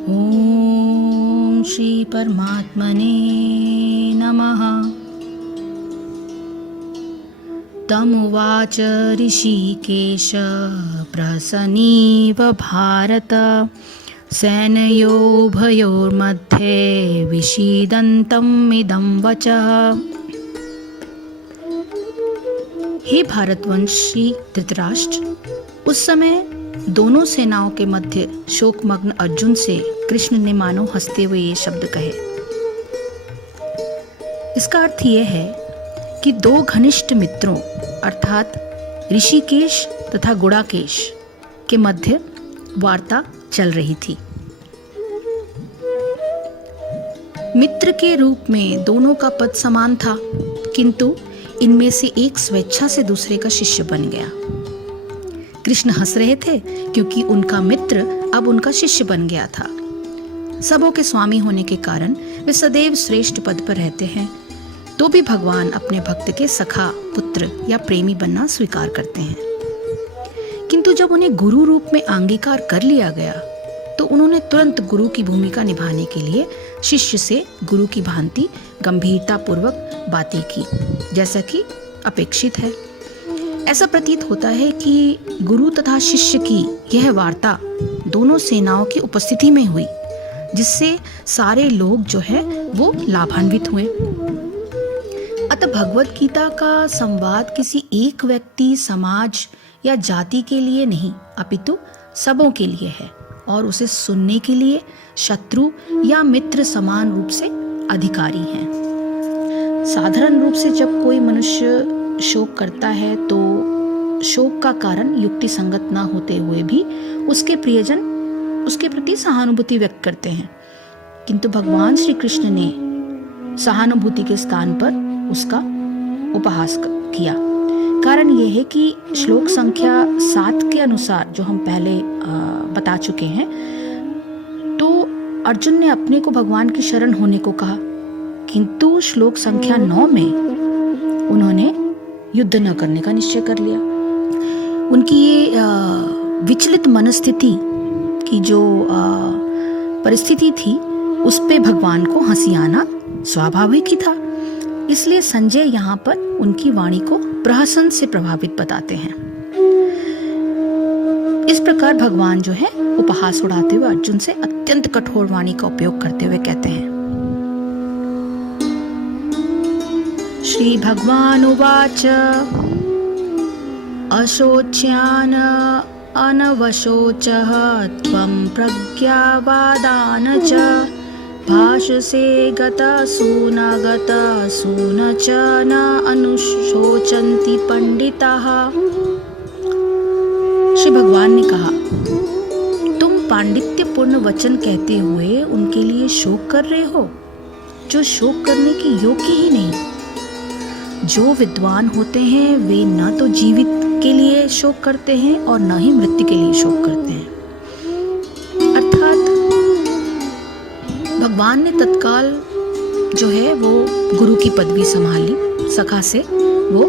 ॐ श्री परमात्मने नमः। तमुवाच ऋषिकेश प्रसन्नीव भारत सेनयोर्भयोर्मध्ये विषीदन्तम् इदं वचः। हे भारतवंशी धृतराष्ट्र, उस समय दोनों सेनाओं के मध्य शोकमग्न अर्जुन से कृष्ण ने मानो हंसते हुए ये शब्द कहे। इसका अर्थ यह है कि दो घनिष्ठ मित्रों अर्थात ऋषिकेश तथा गुड़ाकेश के मध्य वार्ता चल रही थी। मित्र के रूप में दोनों का पद समान था, किंतु इनमें से एक स्वेच्छा से दूसरे का शिष्य बन गया। कृष्ण हंस रहे थे क्योंकि उनका मित्र अब उनका शिष्य बन गया था। सबों के स्वामी होने के कारण वे सदैव श्रेष्ठ पद पर रहते हैं, तो भी भगवान अपने भक्त के सखा, पुत्र या प्रेमी बनना स्वीकार करते हैं। किंतु जब उन्हें गुरु रूप में अंगीकार कर लिया गया तो उन्होंने तुरंत गुरु की भूमिका निभाने के लिए शिष्य से गुरु की भांति गंभीरता पूर्वक बातें की, जैसा कि अपेक्षित है। ऐसा प्रतीत होता है कि गुरु तथा शिष्य की यह वार्ता दोनों सेनाओं की उपस्थिति में हुई, जिससे सारे लोग जो है वो लाभान्वित हुए। अतः भगवत गीता का संवाद किसी एक व्यक्ति, समाज या जाति के लिए नहीं, अपितु सबों के लिए है और उसे सुनने के लिए शत्रु या मित्र समान रूप से अधिकारी हैं। साधारण रूप से जब कोई मनुष्य शोक करता है तो शोक का कारण युक्ति संगत न होते हुए भी उसके प्रियजन उसके प्रति सहानुभूति व्यक्त करते हैं, किंतु भगवान श्री कृष्ण ने सहानुभूति के स्थान पर उसका उपहास किया। कारण यह है कि श्लोक संख्या 7 के अनुसार, जो हम पहले बता चुके हैं, तो अर्जुन ने अपने को भगवान की शरण होने को कहा, किंतु श्लोक संख्या 9 में उन्होंने युद्ध न करने का निश्चय कर लिया। उनकी ये विचलित मनस्थिति की जो परिस्थिति थी, उस पे भगवान को हंसी आना स्वाभाविक ही था। इसलिए संजय यहाँ पर उनकी वाणी को प्रहसन से प्रभावित बताते हैं। इस प्रकार भगवान जो है उपहास उड़ाते हुए अर्जुन से अत्यंत कठोर वाणी का उपयोग करते हुए कहते हैं। श्री भगवान उवाच अशोच्यान अनवशोचः त्वं प्रज्ञावादान च भाषसे गतासून च न अनुशोचन्ति पंडिताः। श्री भगवान ने कहा, तुम पांडित्यपूर्ण वचन कहते हुए उनके लिए शोक कर रहे हो जो शोक करने के योग्य ही नहीं। जो विद्वान होते हैं वे न तो जीवित के लिए शोक करते हैं और न ही मृत्यु के लिए शोक करते हैं। अर्थात भगवान ने तत्काल जो है वो गुरु की पदवी संभाली। सखा से वो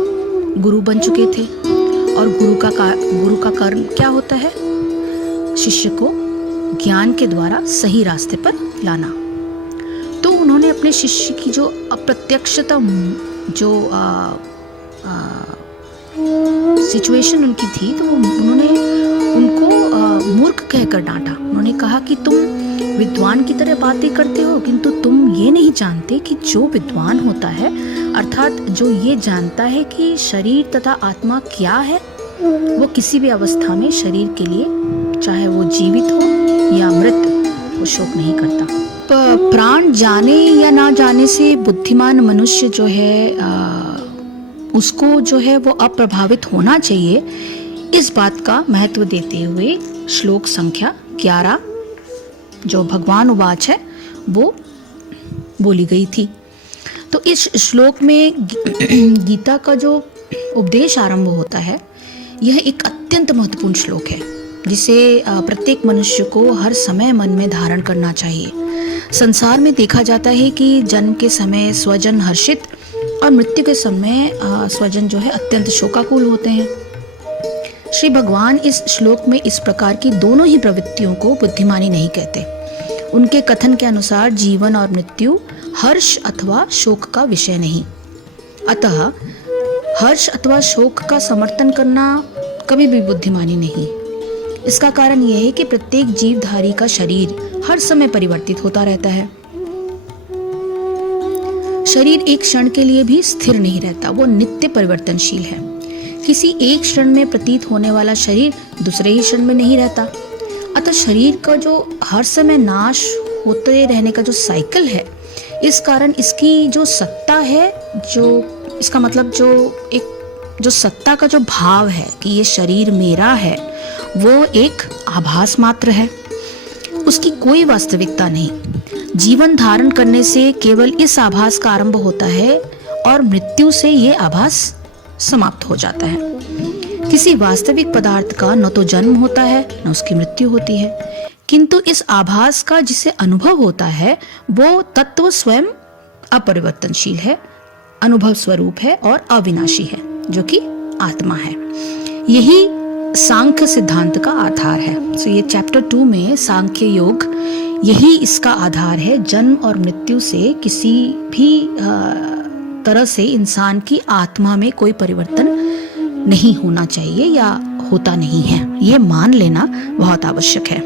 गुरु बन चुके थे और गुरु का कर्म क्या होता है? शिष्य को ज्ञान के द्वारा सही रास्ते पर लाना। तो उन्होंने अपने शिष्य की जो अप्रत्यक्षता, जो सिचुएशन उनकी थी, तो उन्होंने उनको मूर्ख कहकर डांटा। उन्होंने कहा कि तुम विद्वान की तरह बातें करते हो, किंतु तुम ये नहीं जानते कि जो विद्वान होता है, अर्थात जो ये जानता है कि शरीर तथा आत्मा क्या है, वो किसी भी अवस्था में शरीर के लिए, चाहे वो जीवित हो या मृत, वो शोक नहीं करता। प्राण जाने या ना जाने से बुद्धिमान मनुष्य जो है उसको जो है वो अप्रभावित होना चाहिए, इस बात का महत्व देते हुए श्लोक संख्या 11 जो भगवान उवाच है वो बोली गई थी। तो इस श्लोक में गीता का जो उपदेश आरंभ होता है, यह एक अत्यंत महत्वपूर्ण श्लोक है, जिसे प्रत्येक मनुष्य को हर समय मन में धारण करना चाहिए। संसार में देखा जाता है कि जन्म के समय स्वजन हर्षित और मृत्यु के समय स्वजन जो है अत्यंत शोकाकुल होते हैं। श्री भगवान इस श्लोक में इस प्रकार की दोनों ही प्रवृत्तियों को बुद्धिमानी नहीं कहते। उनके कथन के अनुसार जीवन और मृत्यु हर्ष अथवा शोक का विषय नहीं। अतः हर्ष अथवा शोक का समर्थन करना कभी भी बुद्धिमानी नहीं। इसका कारण यह है कि प्रत्येक जीवधारी का शरीर हर समय परिवर्तित होता रहता है। शरीर एक क्षण के लिए भी स्थिर नहीं रहता, वो नित्य परिवर्तनशील है। किसी एक क्षण में प्रतीत होने वाला शरीर दूसरे ही क्षण में नहीं रहता। अतः शरीर का जो हर समय नाश होते रहने का जो साइकिल है, इस कारण इसकी जो सत्ता है, जो इसका मतलब जो सत्ता का जो भाव है कि ये शरीर मेरा है, वो एक आभास मात्र है, उसकी कोई वास्तविकता नहीं। जीवन धारण करने से केवल इस आभास का आरंभ होता है और मृत्यु से ये आभास समाप्त हो जाता है। किसी वास्तविक पदार्थ का न तो जन्म होता है न उसकी मृत्यु होती है, किंतु इस आभास का जिसे अनुभव होता है वो तत्व स्वयं अपरिवर्तनशील है, अनुभव स्वरूप है और अविनाशी है, जो कि आत्मा है। यही सांख्य सिद्धांत का आधार है। सो ये चैप्टर 2 में सांख्य योग यही इसका आधार है। जन्म और मृत्यु से किसी भी तरह से इंसान की आत्मा में कोई परिवर्तन नहीं होना चाहिए या होता नहीं है, ये मान लेना बहुत आवश्यक है।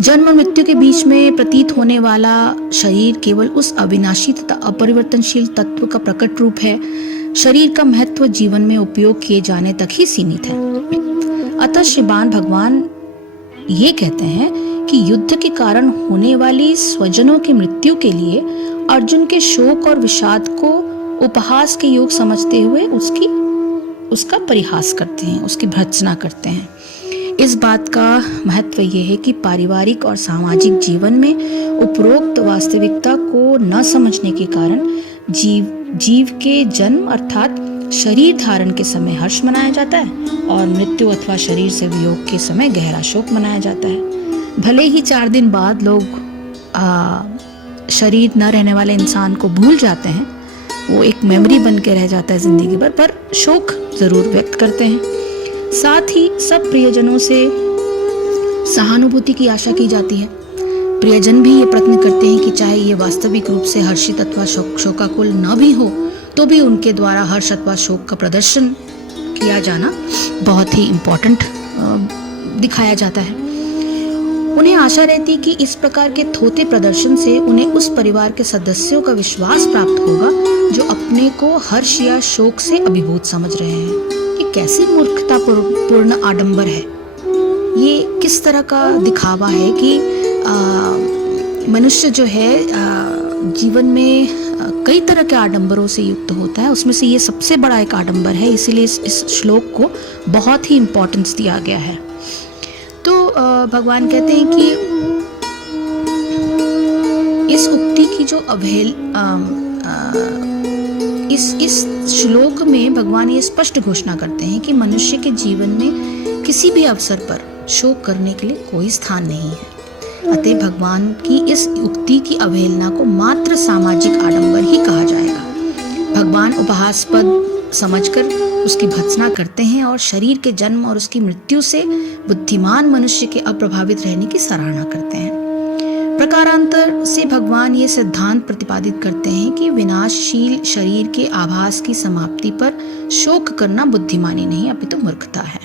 जन्म और मृत्यु के बीच में प्रतीत होने वाला शरीर केवल उस अविनाशी तथा अपरिवर्तनशील तत्व का प्रकट रूप है। शरीर का महत्व जीवन में उपयोग किए जाने तक ही सीमित है। अतः श्रीमान भगवान ये कहते हैं कि युद्ध के कारण होने वाली स्वजनों की मृत्यु के लिए अर्जुन के शोक और विषाद को उपहास के योग समझते हुए उसका परिहास करते हैं, उसकी भर्त्सना करते हैं। इस बात का महत्व यह है कि पारिवारिक और सामाजिक जीवन में उपरोक्त वास्तविकता को न समझने के कारण जीव के जन्म अर्थात शरीर धारण के समय हर्ष मनाया जाता है और मृत्यु अथवा शरीर से वियोग के समय गहरा शोक मनाया जाता है। भले ही 4 दिन बाद लोग शरीर न रहने वाले इंसान को भूल जाते हैं, वो एक मेमोरी बन के रह जाता है जिंदगी भर, पर शोक जरूर व्यक्त करते हैं। साथ ही सब प्रियजनों से सहानुभूति की आशा की जाती है। प्रियजन भी ये प्रयत्न करते हैं कि चाहे ये वास्तविक रूप से हर्षित अथवा शोकाकुल न भी हो, तो भी उनके द्वारा हर्ष अथवा शोक का प्रदर्शन किया जाना बहुत ही इम्पोर्टेंट दिखाया जाता है। उन्हें आशा रहती कि इस प्रकार के थोथे प्रदर्शन से उन्हें उस परिवार के सदस्यों का विश्वास प्राप्त होगा जो अपने को हर्ष या शोक से अभिभूत समझ रहे हैं। ये कैसी मूर्खतापूर्ण आडंबर है, ये किस तरह का दिखावा है कि मनुष्य जो है जीवन में कई तरह के आडंबरों से युक्त होता है, उसमें से ये सबसे बड़ा एक आडंबर है। इसीलिए इस श्लोक को बहुत ही इम्पोर्टेंस दिया गया है। तो भगवान कहते हैं कि इस उक्ति की जो इस श्लोक में भगवान ये स्पष्ट घोषणा करते हैं कि मनुष्य के जीवन में किसी भी अवसर पर शोक करने के लिए कोई स्थान नहीं है। अतः भगवान की इस उक्ति की अवहेलना को मात्र सामाजिक आडंबर ही कहा जाएगा। भगवान उपहासास्पद समझकर उसकी भर्त्सना करते हैं और शरीर के जन्म और उसकी मृत्यु से बुद्धिमान मनुष्य के अप्रभावित रहने की सराहना करते हैं। प्रकारांतर से भगवान ये सिद्धांत प्रतिपादित करते हैं कि विनाशशील शरीर के आभास की समाप्ति पर शोक करना बुद्धिमानी नहीं अपितु मूर्खता है।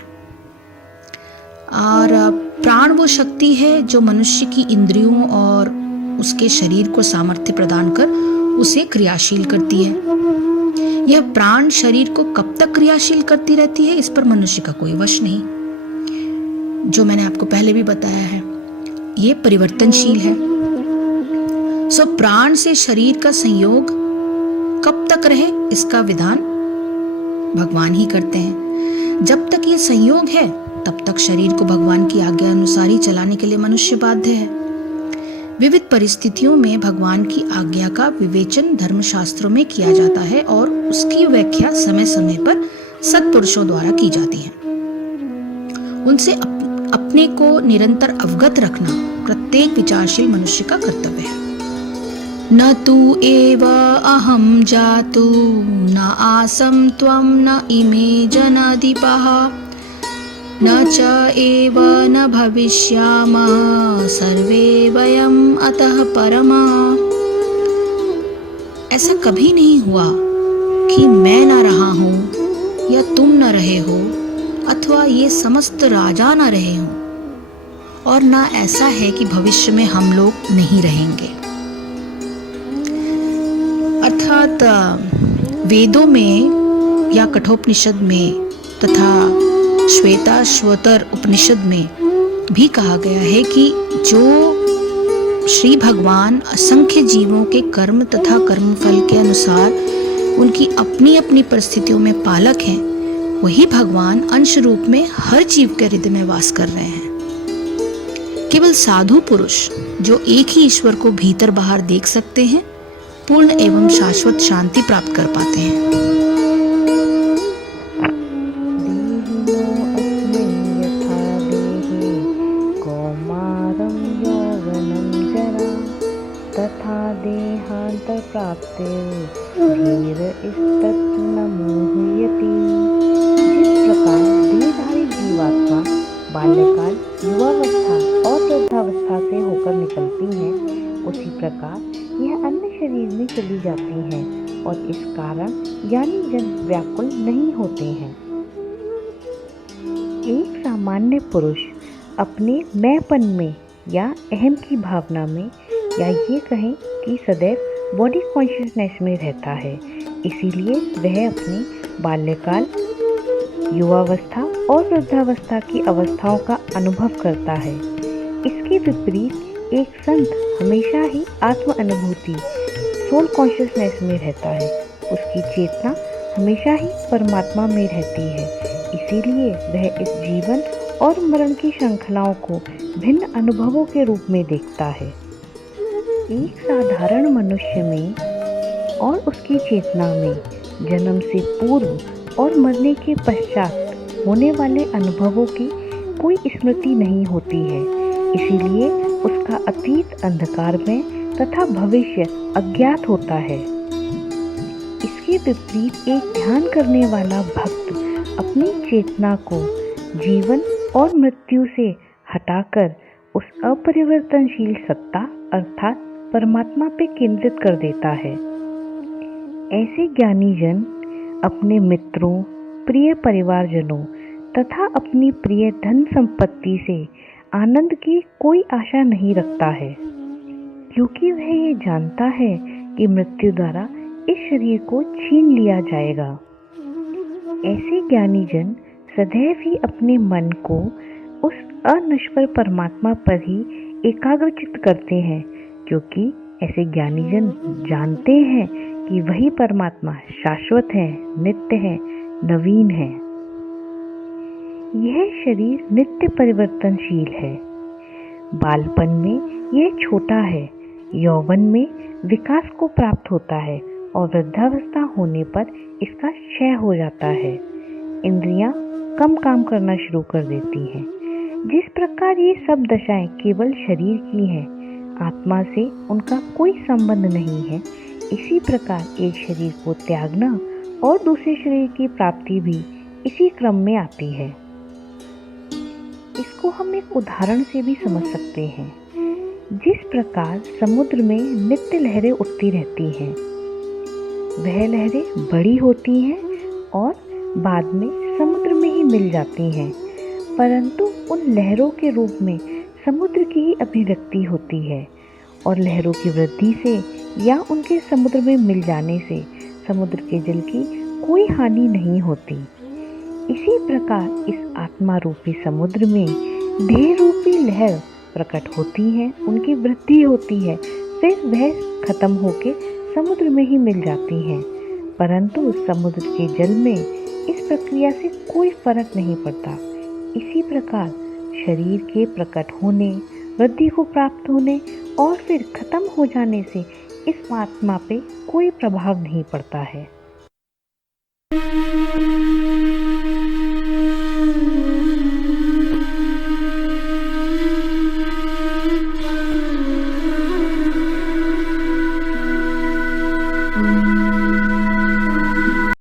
और प्राण वो शक्ति है जो मनुष्य की इंद्रियों और उसके शरीर को सामर्थ्य प्रदान कर उसे क्रियाशील करती है। यह प्राण शरीर को कब तक क्रियाशील करती रहती है, इस पर मनुष्य का कोई वश नहीं। जो मैंने आपको पहले भी बताया है, ये परिवर्तनशील है। सो प्राण से शरीर का संयोग कब तक रहे, इसका विधान भगवान ही करते हैं। जब तक ये संयोग है तब तक शरीर को भगवान की आज्ञा अनुसार ही चलाने के लिए मनुष्य बाध्य है। विविध परिस्थितियों में भगवान की आज्ञा का विवेचन धर्मशास्त्रों में किया जाता है और उसकी व्याख्या समय समय पर सत्पुरुषों द्वारा की जाती है। उनसे अपने को निरंतर अवगत रखना प्रत्येक विचारशील मनुष्य का कर्तव्य है। न तु एव अहम जातु न आसम त्वम न इमे जनाधिपः न च एव न भविष्यामः सर्वे वयम् अतः परमा। ऐसा कभी नहीं हुआ कि मैं न रहा हूँ या तुम न रहे हो अथवा ये समस्त राजा न रहे हों, और ना ऐसा है कि भविष्य में हम लोग नहीं रहेंगे। अर्थात वेदों में या कठोपनिषद में तथा श्वेताश्वतर उपनिषद में भी कहा गया है कि जो श्री भगवान असंख्य जीवों के कर्म तथा कर्मफल के अनुसार उनकी अपनी अपनी परिस्थितियों में पालक हैं, वही भगवान अंश रूप में हर जीव के हृदय में वास कर रहे हैं। केवल साधु पुरुष जो एक ही ईश्वर को भीतर बाहर देख सकते हैं, पूर्ण एवं शाश्वत शांति प्राप्त कर पाते हैं। देहिनो अस्मिन् यथा देहे कौमारं यौवनं जरा तथा देहान्तरप्राप्ते धीर इस्तत् न मोहयति। जिस प्रकार देहधारी जीवात्मा बाल्यकाल, युवावस्था और वृद्धावस्था से होकर निकलती है, उसी प्रकार यह अन्य शरीर में चली जाती हैं और इस कारण ज्ञानी जन व्याकुल नहीं होते हैं। एक सामान्य पुरुष अपने मैंपन में या अहम की भावना में, या ये कहें कि सदैव बॉडी कॉन्शियसनेस में रहता है। इसीलिए वह अपनी बाल्यकाल, युवावस्था और वृद्धावस्था की अवस्थाओं का अनुभव करता है। इसके विपरीत एक संत हमेशा ही आत्म अनुभूति, सोल कॉन्शियसनेस में रहता है। उसकी चेतना हमेशा ही परमात्मा में रहती है। इसीलिए वह इस जीवन और मरण की श्रृंखलाओं को भिन्न अनुभवों के रूप में देखता है। एक साधारण मनुष्य में और उसकी चेतना में जन्म से पूर्व और मरने के पश्चात होने वाले अनुभवों की कोई स्मृति नहीं होती है। इसीलिए उसका अतीत अंधकार में तथा भविष्य अज्ञात होता है। इसके विपरीत एक ध्यान करने वाला भक्त अपनी चेतना को जीवन और मृत्यु से हटाकर उस अपरिवर्तनशील सत्ता अर्थात परमात्मा पे केंद्रित कर देता है। ऐसे ज्ञानी जन अपने मित्रों, प्रिय परिवारजनों तथा अपनी प्रिय धन संपत्ति से आनंद की कोई आशा नहीं रखता है, क्योंकि वह ये जानता है कि मृत्यु द्वारा इस शरीर को छीन लिया जाएगा। ऐसे ज्ञानी जन सदैव ही अपने मन को उस अनश्वर परमात्मा पर ही एकाग्रचित करते हैं, क्योंकि ऐसे ज्ञानी जन जानते हैं कि वही परमात्मा शाश्वत है, नित्य है, नवीन है। यह शरीर नित्य परिवर्तनशील है। बालपन में यह छोटा है, यौवन में विकास को प्राप्त होता है और वृद्धावस्था होने पर इसका क्षय हो जाता है। इंद्रियां कम काम करना शुरू कर देती हैं। जिस प्रकार ये सब दशाएं केवल शरीर की हैं, आत्मा से उनका कोई संबंध नहीं है, इसी प्रकार एक शरीर को त्यागना और दूसरे शरीर की प्राप्ति भी इसी क्रम में आती है। इसको हम एक उदाहरण से भी समझ सकते हैं। जिस प्रकार समुद्र में नित्य लहरें उठती रहती हैं, वह लहरें बड़ी होती हैं और बाद में समुद्र में ही मिल जाती हैं, परंतु उन लहरों के रूप में समुद्र की ही अभिव्यक्ति होती है और लहरों की वृद्धि से या उनके समुद्र में मिल जाने से समुद्र के जल की कोई हानि नहीं होती। इसी प्रकार इस आत्मा रूपी समुद्र में देह रूपी लहर प्रकट होती है, उनकी वृद्धि होती है, फिर वह खत्म होकर समुद्र में ही मिल जाती हैं, परंतु समुद्र के जल में इस प्रक्रिया से कोई फर्क नहीं पड़ता। इसी प्रकार शरीर के प्रकट होने, वृद्धि को प्राप्त होने और फिर खत्म हो जाने से इस आत्मा पे कोई प्रभाव नहीं पड़ता है।